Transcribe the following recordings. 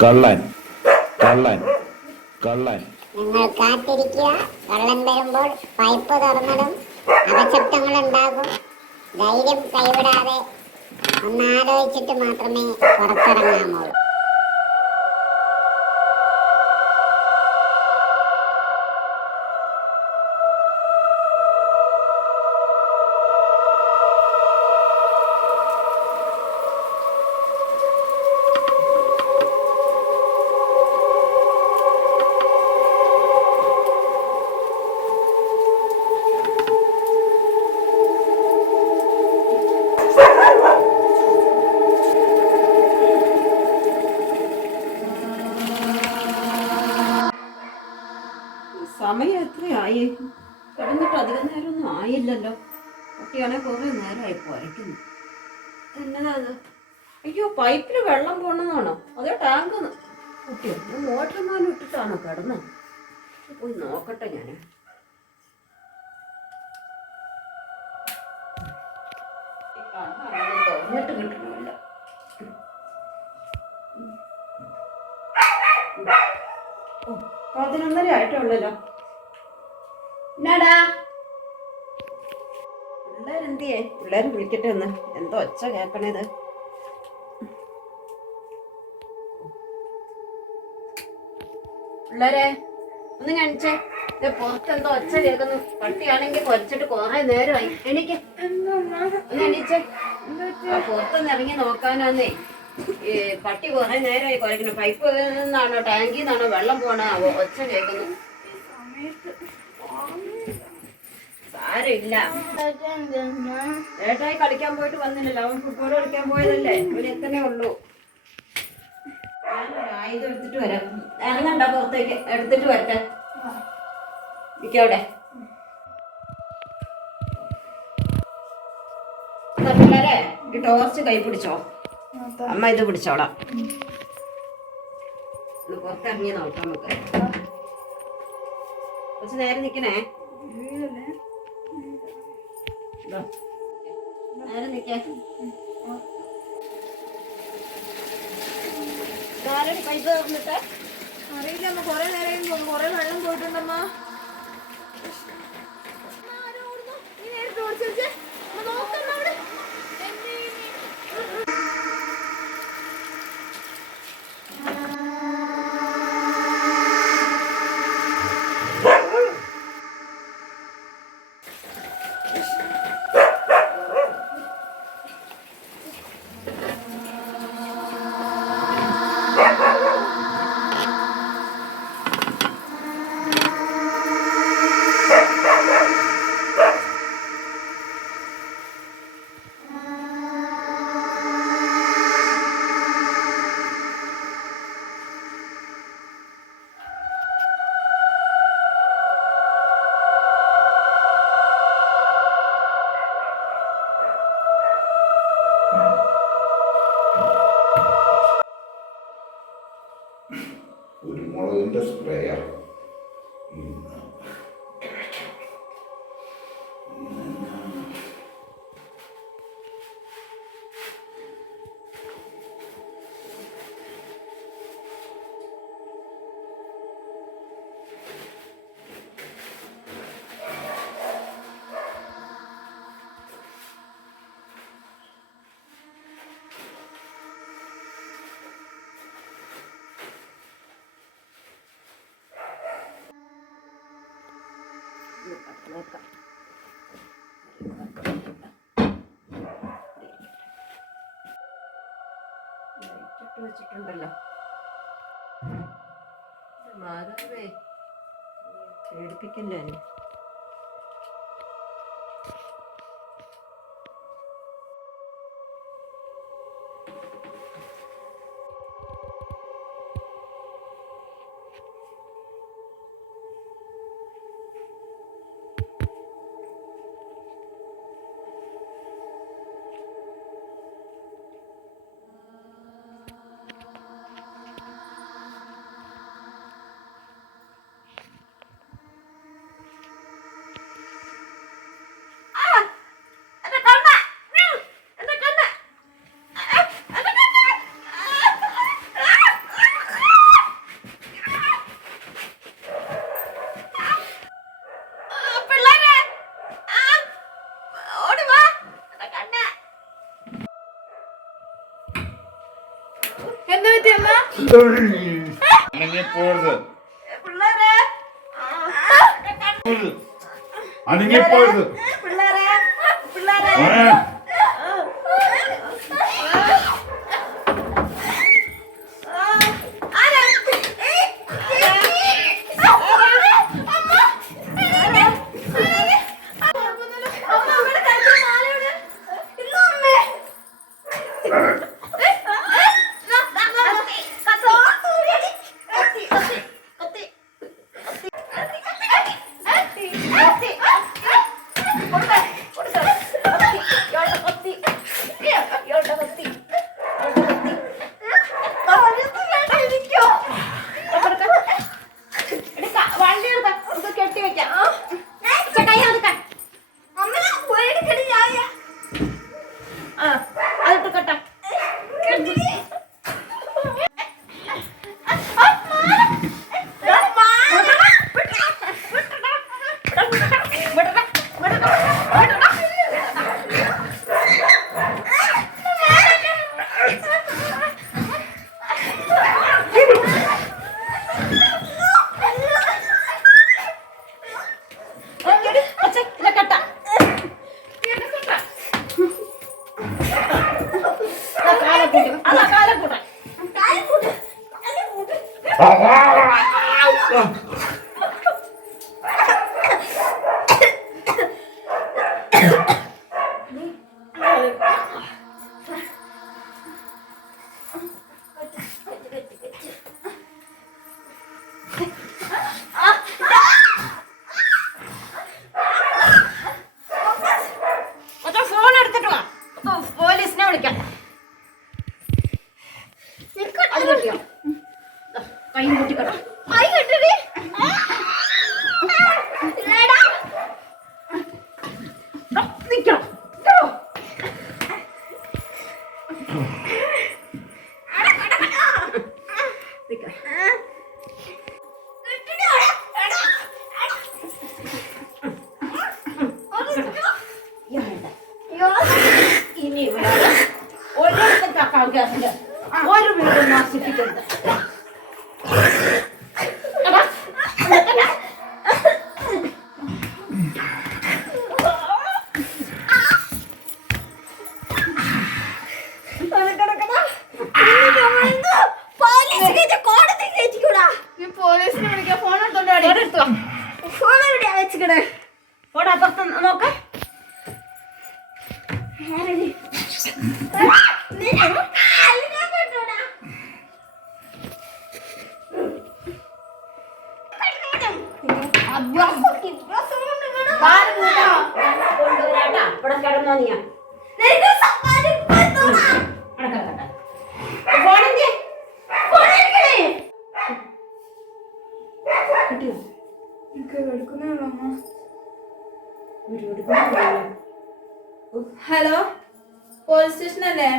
കള്ളൻ കള്ളൻ കള്ളൻ. നിങ്ങൾ കാത്തിരിക്കുക. കള്ളൻ വരുമ്പോൾ പൈപ്പ് തുറന്നിടും. അപശബ്ദങ്ങളുണ്ടാകും. ധൈര്യം കൈവിടാതെ ഒന്നാലോചിച്ചിട്ട് മാത്രമേ പുറത്തിറങ്ങാമുള്ളൂ. സമയം എത്രയായി? കിടന്നിട്ട് അധികം നേരമൊന്നും ആയില്ലല്ലോ. കുട്ടിയാണെ കുറേ നേരമായി പുരയ്ക്കുന്നു. എന്നതാ അത്? അയ്യോ, പൈപ്പിൽ വെള്ളം പോണെന്നാണോ അതോ ടാങ്ക്? കുട്ടിയോ മോട്ടർമാനും ഇട്ടിട്ടാണോ കിടന്നത്? പോയി നോക്കട്ടെ ഞാൻ. തുറന്നിട്ട് കിട്ടണമല്ല. 11:30 ആയിട്ടുള്ളല്ലോ. എന്നാടാ പിള്ളേരെന്തിയേ? പിള്ളേര് വിളിക്കട്ടെ ഒന്ന്. എന്തോ ഒച്ച കേക്കണേത്? പിള്ളേരെ ഒന്ന് കാണിച്ചേ. പുറത്ത് എന്തോ ഒച്ച കേൾക്കുന്നു. പട്ടിയാണെങ്കിൽ കുറച്ചിട്ട് കുറെ നേരമായി. എനിക്ക് ഒന്ന് എണീച്ചേ. പുറത്തൊന്ന് ഇറങ്ങി നോക്കാനാന്നേ. ഈ പട്ടി കുറെ നേരമായി കുരയ്ക്കുന്നു. പൈപ്പ് നിന്നാണോ ടാങ്കിൽ നിന്നാണോ വെള്ളം പോണ ഒച്ച കേൾക്കുന്നു. സാരമില്ല, ഏട്ടായി കളിക്കാൻ പോയിട്ട് വന്നില്ലല്ലോ. അവൻ ഫുട്ബോൾ കളിക്കാൻ പോയതല്ലേ. അവന് എത്തനേ ഉള്ളൂ. ഞാനൊരു ആയുധം എടുത്തിട്ട് വരാം. ഇറങ്ങണ്ട, പുറത്തേക്ക് എടുത്തിട്ട് വരട്ടെ. ഇരിക്കവിടെ. പിള്ളേരെ ഈ ടോർച്ച് കൈ പിടിച്ചോ. അമ്മ ഇത് പിടിച്ചോളാം. പുറത്തിറങ്ങി നോക്കാം നമുക്ക്. കുറച്ച് നേരം നിക്കണേ. നേരം നിക്കേ. പൈസ തുറന്നിട്ട് അറിയില്ല അമ്മ. കൊറേ നേരം കൊറേ വെള്ളം പോയിട്ടുണ്ടമ്മ. കുരുമുളകിൻ്റെ സ്പ്രേയർ. നോക്കാം. ലൈറ്റിട്ട് വെച്ചിട്ടുണ്ടല്ലോ. മാതാവേ, പേടിപ്പിക്കില്ല. എന്താ പറ്റി അമ്മ? അനങ്ങി പോരുത്. പിള്ളേരെ അനങ്ങി പോരുത്. പിള്ളേരെ പിള്ളേരെ മോനെ. ഫോൺ എടുത്തിട്ട് വാ, പോലീസിനെ വിളിക്കാം. അത് കിട്ടിയോ? കൈ കൂട്ടിക്കട്ടോ. നിക്കണം. ഇനി ഇവിടെ ഒരിടത്തും ആൾക്കാരുണ്ട്, ഒരു വീടും നശിപ്പിക്കരുത്. പോലീസിനെ വിളിക്കാം. ഫോൺ എടുത്തോണ്ടോ? ഫോൺ എവിടെയാ വെച്ചിക്കണേ? ഫോൺ അപ്പുറത്ത് നോക്കാം. ഇവിടെ കിടന്നോ നീ? ഹലോ, പോലീസ് സ്റ്റേഷൻ അല്ലേ?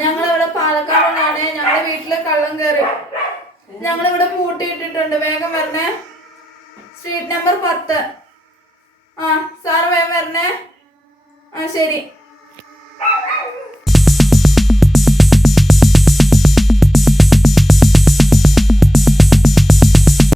ഞങ്ങളിവിടെ പാലക്കാടുള്ളാണ്. ഞങ്ങളുടെ വീട്ടില് കള്ളം കയറി. ഞങ്ങളിവിടെ പൂട്ടിയിട്ടിട്ടുണ്ട്. വേഗം വരണേ. Street number 10. സാറ് വേഗം വരണേ. ശരി.